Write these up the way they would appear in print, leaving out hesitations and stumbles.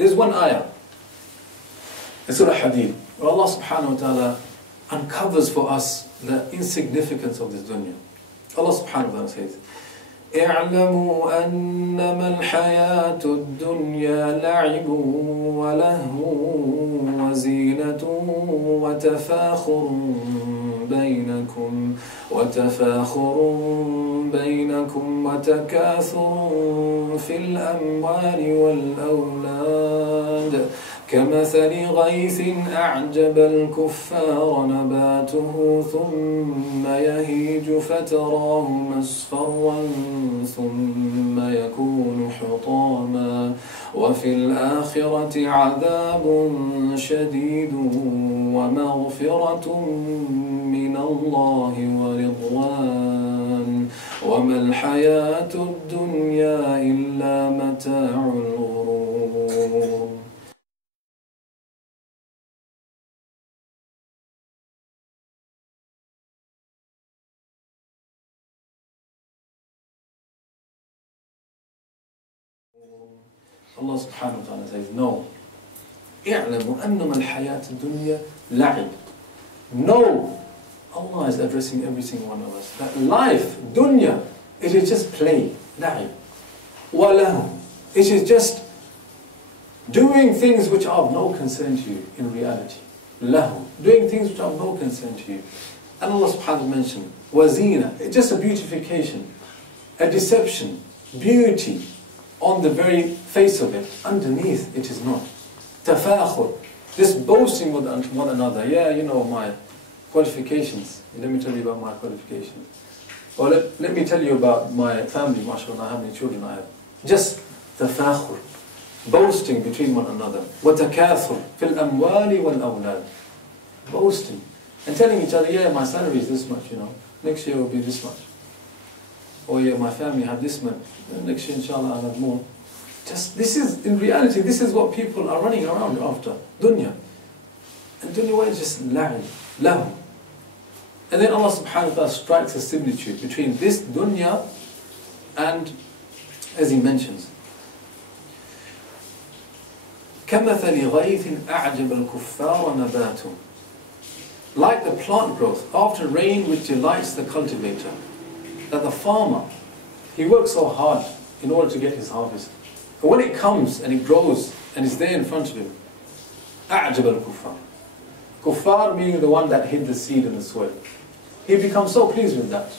There's one ayah in Surah Hadid where Allah subhanahu wa ta'ala uncovers for us the insignificance of this dunya. Allah subhanahu wa ta'ala says, اعلموا أنما الحياة الدنيا لعب ولهو وزينة وتفاخر بينكم وتكاثر في الأموال والأولاد كمثل غيث أعجب الكفار نباته ثم يهيج فتراه مصفرا ثم يكون حطاما وفي الآخرة عذاب شديد ومغفرة من الله ورضوان وما الحياة الدنيا إلا متاع الغرور. Allah subhanahu wa ta'ala says, no. اعلموا أنما الحياة الدنيا لعب. No. Allah is addressing every single one of us. That life, dunya, it is just play. لعب. وَلَهُ. It is just doing things which are of no concern to you in reality. lahu. Doing things which are of no concern to you. And Allah subhanahu wa ta'ala mentioned, wazina. It's just a beautification, a deception, beauty. On the very face of it, underneath it is not. Tafakhur, this boasting with one another. Yeah, you know my qualifications. Let me tell you about my qualifications. Or let me tell you about my family, mashallah, how many children I have. Just tafakhur, boasting between one another. وَتَكَاثُرْ فِي الْأَمْوَالِ وَالْأَوْلَادِ. Boasting. And telling each other, yeah, my salary is this much, you know. Next year will be this much. Or yeah, my family have this much. Next year, inshallah, I'll have more. Just, this is, in reality, this is what people are running around after. Dunya. And dunya is just lahu. And then Allah subhanahu wa ta'ala strikes a similitude between this dunya and, as he mentions, كَمَثَلِ غَيْثٍ أَعْجَبَ الْكُفَّارَ نَبَاتُ. Like the plant growth after rain which delights the cultivator. That the farmer, he works so hard in order to get his harvest. And when it comes and it grows and it's there in front of him, أَعْجَبَ الْكُفَّارِ. Kuffar being the one that hid the seed in the soil. He becomes so pleased with that.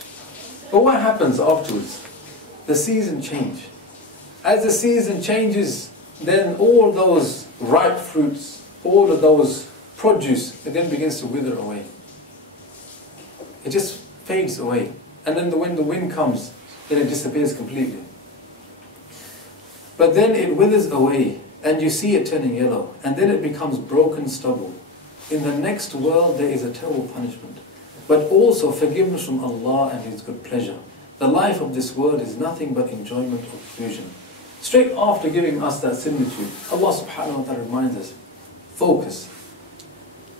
But what happens afterwards? The season changes. As the season changes, then all those ripe fruits, all of those produce, it then begins to wither away. It just fades away. And then when the wind comes, then it disappears completely. But then it withers away, and you see it turning yellow, and then it becomes broken stubble. In the next world there is a terrible punishment, but also forgiveness from Allah and His good pleasure. The life of this world is nothing but enjoyment of illusion. Straight after giving us that similitude, Allah subhanahu wa ta'ala reminds us, focus.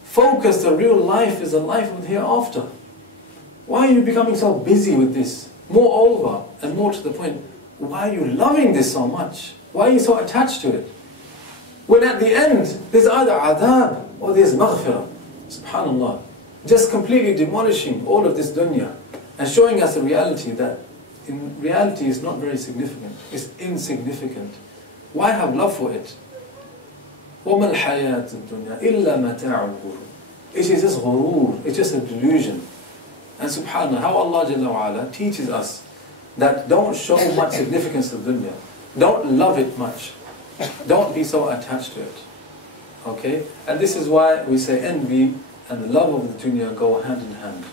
Focus, the real life is a life of the hereafter. Why are you becoming so busy with this? Moreover, and more to the point, why are you loving this so much? Why are you so attached to it? When at the end, there's either adhab or there's maghfirah. Subhanallah. Just completely demolishing all of this dunya and showing us a reality that in reality is not very significant. It's insignificant. Why have love for it? وَمَا الْحَيَاةُ الدُّنْيَا إِلَّا مَتَاعُ الْغُرُورِ. It is just ghurur. It's just a delusion. And subhanAllah, how Allah Jalla wa Ala teaches us that don't show much significance to the dunya. Don't love it much. Don't be so attached to it. Okay? And this is why we say envy and the love of the dunya go hand in hand.